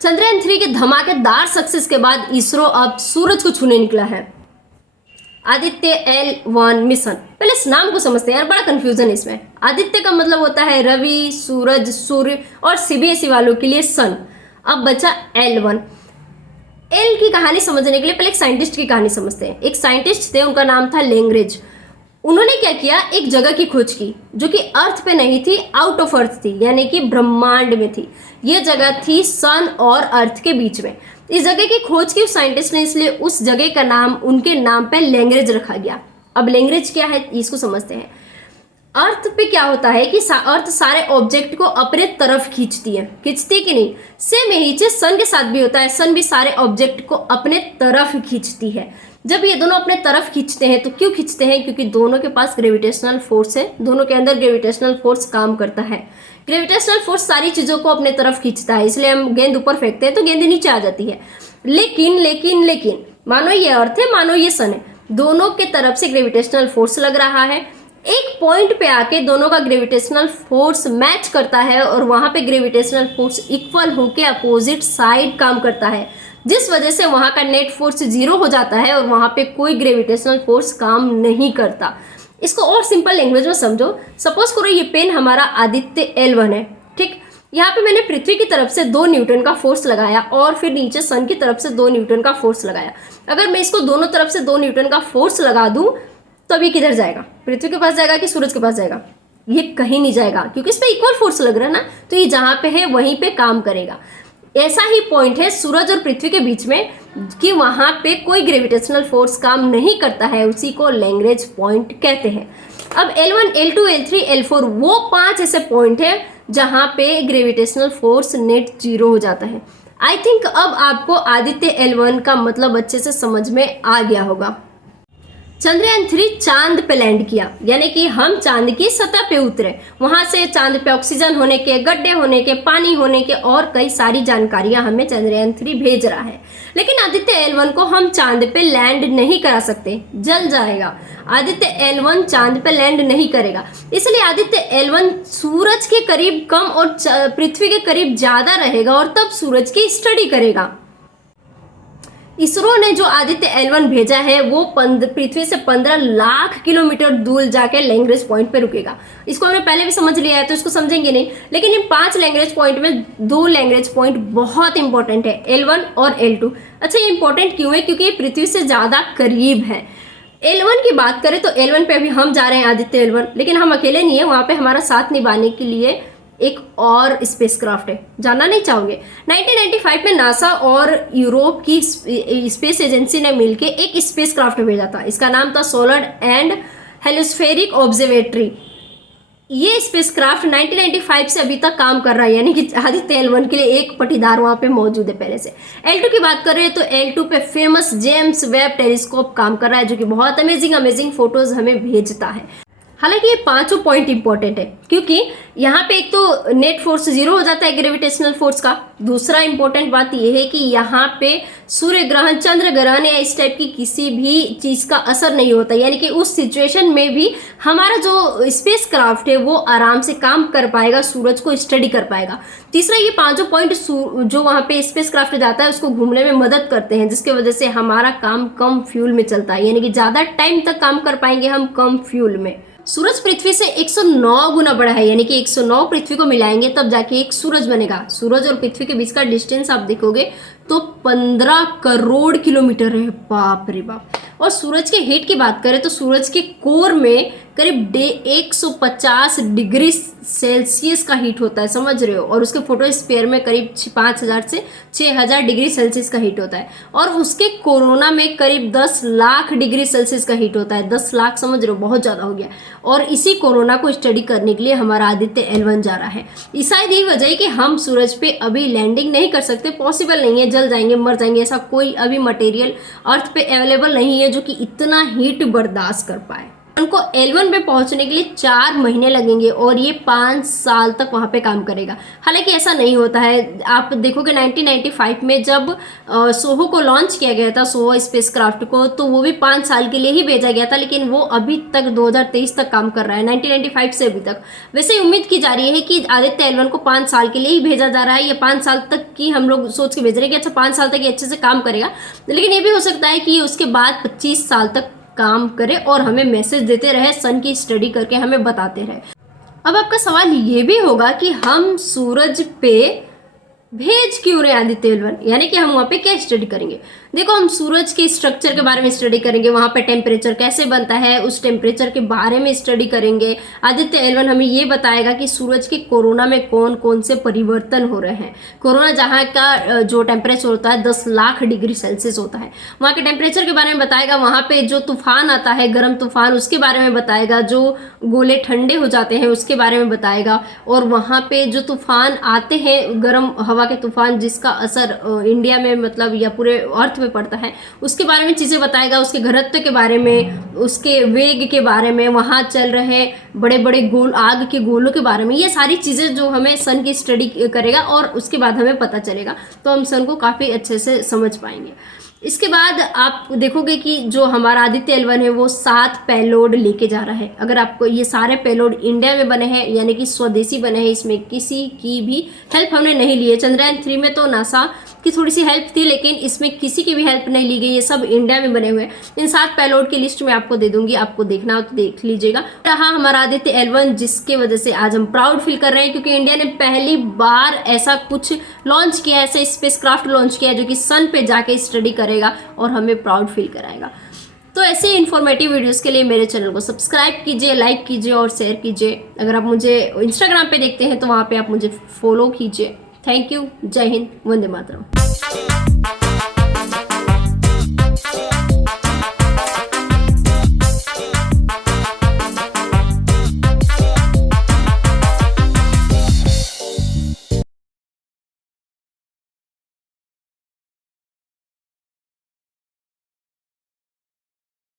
चंद्रयान 3 के धमाकेदार सक्सेस के बाद इसरो अब सूरज को छूने निकला है। आदित्य L1 मिशन, पहले इस नाम को समझते हैं यार, बड़ा कंफ्यूजन है इसमें। आदित्य का मतलब होता है रवि, सूरज, सूर्य, और सीबीएसई वालों के लिए सन। अब बचा L1। एल की कहानी समझने के लिए पहले एक साइंटिस्ट की कहानी समझते हैं। एक साइंटिस्ट थे, उनका नाम था लैग्रेंज। उन्होंने क्या किया, एक जगह की खोज की जो कि अर्थ पे नहीं थी, आउट ऑफ अर्थ थी, यानी कि ब्रह्मांड में थी। ये जगह थी सन और अर्थ के बीच में। इस जगह की खोज की उस साइंटिस्ट ने, इसलिए उस जगह का नाम उनके नाम पे लैग्रेंज रखा गया। अब लैग्रेंज क्या है इसको समझते हैं। अर्थ पे क्या होता है कि अर्थ सारे ऑब्जेक्ट को अपने तरफ खींचती है कि नहीं। सेम यही चीज सन के साथ भी होता है। सन भी सारे ऑब्जेक्ट को अपने तरफ खींचती है। जब ये दोनों अपने तरफ खींचते हैं तो क्यों खींचते हैं, क्योंकि दोनों के पास ग्रेविटेशनल फोर्स है, दोनों के अंदर ग्रेविटेशनल फोर्स काम करता है। ग्रेविटेशनल फोर्स सारी चीजों को अपने तरफ खींचता है, इसलिए हम गेंद ऊपर फेंकते हैं तो गेंद नीचे आ जाती है। लेकिन लेकिन लेकिन मानो ये अर्थ है, मानो ये सन है, दोनों के तरफ से ग्रेविटेशनल फोर्स लग रहा है। एक पॉइंट पे आके दोनों का ग्रेविटेशनल फोर्स मैच करता है और वहां पे ग्रेविटेशनल फोर्स इक्वल होके अपोजिट साइड काम करता है, जिस वजह से वहां का नेट फोर्स 0 हो जाता है और वहां पे कोई ग्रेविटेशनल फोर्स काम नहीं करता। इसको और सिंपल लैंग्वेज में समझो। सपोज करो ये पेन हमारा आदित्य L1 है, ठीक। यहाँ पे मैंने पृथ्वी की तरफ से 2 न्यूटन का फोर्स लगाया और फिर नीचे सन की तरफ से 2 न्यूटन का फोर्स लगाया। अगर मैं इसको दोनों तरफ से 2 न्यूटन का फोर्स लगा दूं तो अभी किधर जाएगा, पृथ्वी के पास जाएगा कि सूरज के पास जाएगा? ये कहीं नहीं जाएगा, क्योंकि इस पे इक्वल फोर्स लग रहा है ना, तो ये जहां पे है वहीं पे काम करेगा। ऐसा ही पॉइंट है सूरज और पृथ्वी के बीच में कि वहां पे कोई ग्रेविटेशनल फोर्स काम नहीं करता है, उसी को लैग्रेंज पॉइंट कहते हैं। अब L1, L2, L3, L4 वो 5 ऐसे पॉइंट है जहां पे ग्रेविटेशनल फोर्स नेट 0 हो जाता है। आई थिंक अब आपको आदित्य L1 का मतलब अच्छे से समझ में आ गया होगा। चंद्रयान 3 चांद पे लैंड किया, यानी कि हम चांद की सतह पे उतरे। वहां से चांद पे ऑक्सीजन होने के, गड्ढे होने के, पानी होने के और कई सारी जानकारियां हमें चंद्रयान 3 भेज रहा है। लेकिन आदित्य L1 को हम चांद पे लैंड नहीं करा सकते, जल जाएगा। आदित्य L1 चांद पे लैंड नहीं करेगा, इसलिए आदित्य L1 सूरज के करीब कम और पृथ्वी के करीब ज्यादा रहेगा और तब सूरज की स्टडी करेगा। इसरो ने जो आदित्य L1 भेजा है वो पृथ्वी से 15 लाख किलोमीटर दूर जाके लैग्रेंज पॉइंट पे रुकेगा। इसको हमने पहले भी समझ लिया है तो इसको समझेंगे नहीं, लेकिन इन 5 लैग्रेंज पॉइंट में 2 लैग्रेंज पॉइंट बहुत इंपॉर्टेंट है, L1 और L2। अच्छा, ये इंपॉर्टेंट क्यों है? क्योंकि ये पृथ्वी से ज्यादा करीब है। L1 की बात करें तो L1 पे अभी हम जा रहे हैं, आदित्य L1, लेकिन हम अकेले नहीं है, वहां पे हमारा साथ निभाने के लिए एक और स्पेसक्राफ्ट है। जानना नहीं चाहोगे? 1995 में नासा और यूरोप की स्पेस एजेंसी ने मिलकर एक स्पेसक्राफ्ट भेजा था। इसका नाम था सोलर एंड हेलिस्फेरिक ऑब्जर्वेटरी। ये स्पेसक्राफ्ट 1995 से अभी तक काम कर रहा है, यानी कि आदित्य L1 के लिए एक पटीदार वहां पे मौजूद है पहले से। L2 की बात करें तो L2 पे फेमस जेम्स वेब टेलीस्कोप काम कर रहा है, जो कि बहुत अमेजिंग फोटोज हमें भेजता है। हालांकि ये 5 पॉइंट इंपॉर्टेंट है, क्योंकि यहाँ पे एक तो नेट फोर्स 0 हो जाता है ग्रेविटेशनल फोर्स का। दूसरा इंपॉर्टेंट बात यह है कि यहाँ पे सूर्य ग्रहण, चंद्र ग्रहण या इस टाइप की किसी भी चीज का असर नहीं होता, यानी कि उस सिचुएशन में भी हमारा जो स्पेस क्राफ्ट है वो आराम से काम कर पाएगा, सूरज को स्टडी कर पाएगा। तीसरा, ये 5 पॉइंट जो वहाँ पे स्पेस क्राफ्ट जाता है उसको घूमने में मदद करते हैं, जिसकी वजह से हमारा काम कम फ्यूल में चलता है, यानी कि ज्यादा टाइम तक काम कर पाएंगे हम कम फ्यूल में। सूरज पृथ्वी से 109 गुना बड़ा है, यानी कि 109 पृथ्वी को मिलाएंगे तब जाके एक सूरज बनेगा। सूरज और पृथ्वी के बीच का डिस्टेंस आप देखोगे तो 15 करोड़ किलोमीटर है, बाप रे बाप। और सूरज के हीट की बात करें तो सूरज के कोर में करीब 150 डिग्री सेल्सियस का हीट होता है, समझ रहे हो। और उसके फोटोस्फीयर में करीब 5000 से 6000 डिग्री सेल्सियस का हीट होता है। और उसके कोरोना में करीब 10 लाख डिग्री सेल्सियस का हीट होता है। 10 लाख समझ रहे हो, बहुत ज़्यादा हो गया। और इसी कोरोना को स्टडी करने के लिए हमारा आदित्य L1 जा रहा है। शायद यही वजह है कि हम सूरज पे अभी लैंडिंग नहीं कर सकते, पॉसिबल नहीं है, जल जाएंगे, मर जाएंगे। ऐसा कोई अभी मटेरियल अर्थ पे अवेलेबल नहीं है जो कि इतना हीट बर्दाश्त कर पाए। उनको L1 पे पहुंचने के लिए 4 महीने लगेंगे और ये 5 साल तक वहाँ पे काम करेगा। हालांकि ऐसा नहीं होता है। आप देखोगे 1995 में जब सोहो को लॉन्च किया गया था, सोहो स्पेसक्राफ्ट को, तो वो भी 5 साल के लिए ही भेजा गया था, लेकिन वो अभी तक 2023 तक काम कर रहा है, 1995 से अभी तक। वैसे ही उम्मीद की जा रही है कि आदित्य L1 को 5 साल के लिए ही भेजा जा रहा है। ये 5 साल तक की हम लोग सोच के भेज रहे हैं कि अच्छा 5 साल तक ये अच्छे से काम करेगा, लेकिन ये भी हो सकता है कि उसके बाद 25 साल तक काम करे और हमें मैसेज देते रहे, सन की स्टडी करके हमें बताते रहे। अब आपका सवाल ये भी होगा कि हम सूरज पे भेज क्यों रहे आदित्य L1, यानी कि हम वहाँ पे क्या स्टडी करेंगे। देखो, हम सूरज के स्ट्रक्चर के बारे में स्टडी करेंगे, वहाँ पे टेम्परेचर कैसे बनता है उस टेम्परेचर के बारे में स्टडी करेंगे। आदित्य L1 हमें ये बताएगा कि सूरज के कोरोना में कौन कौन से परिवर्तन हो रहे हैं। कोरोना जहाँ का जो टेम्परेचर होता है 10 लाख डिग्री सेल्सियस होता है, वहाँ के टेम्परेचर के बारे में बताएगा। वहाँ पे जो तूफान आता है, गर्म तूफान, उसके बारे में बताएगा। जो गोले ठंडे हो जाते हैं उसके बारे में बताएगा। और वहाँ पे जो तूफान आते हैं, गर्म हवा के तूफान, जिसका असर इंडिया में मतलब या पूरे अर्थ में पड़ता है, उसके बारे में चीज़ें बताएगा। उसके घनत्व के बारे में, उसके वेग के बारे में, वहाँ चल रहे बड़े बड़े गोल, आग के गोलों के बारे में। ये सारी चीज़ें जो हमें सन की स्टडी करेगा और उसके बाद हमें पता चलेगा, तो हम सन को काफ़ी अच्छे से समझ पाएंगे। इसके बाद आप देखोगे कि जो हमारा आदित्य L1 है वो 7 पेलोड लेके जा रहा है। अगर आपको ये सारे पेलोड इंडिया में बने हैं, यानी कि स्वदेशी बने हैं, इसमें किसी की भी हेल्प हमने नहीं ली है। चंद्रयान 3 में तो नासा की थोड़ी सी हेल्प थी, लेकिन इसमें किसी की भी हेल्प नहीं ली गई। ये सब इंडिया में बने हुए हैं। इन 7 पेलोड की लिस्ट मैं आपको दे दूंगी, आपको देखना हो तो देख लीजिएगा। रहा हमारा आदित्य L1, जिसके वजह से आज हम प्राउड फील कर रहे हैं, क्योंकि इंडिया ने पहली बार ऐसा कुछ लॉन्च किया, ऐसा स्पेसक्राफ्ट लॉन्च किया जो कि सन पे जाके स्टडी करेगा और हमें प्राउड फील कराएगा। तो ऐसे इन्फॉर्मेटिव वीडियोस के लिए मेरे चैनल को सब्सक्राइब कीजिए, लाइक कीजिए और शेयर कीजिए। अगर आप मुझे इंस्टाग्राम पे देखते हैं तो वहाँ पे आप मुझे फॉलो कीजिए। Thank you. जय हिंद। वंदे मातरम।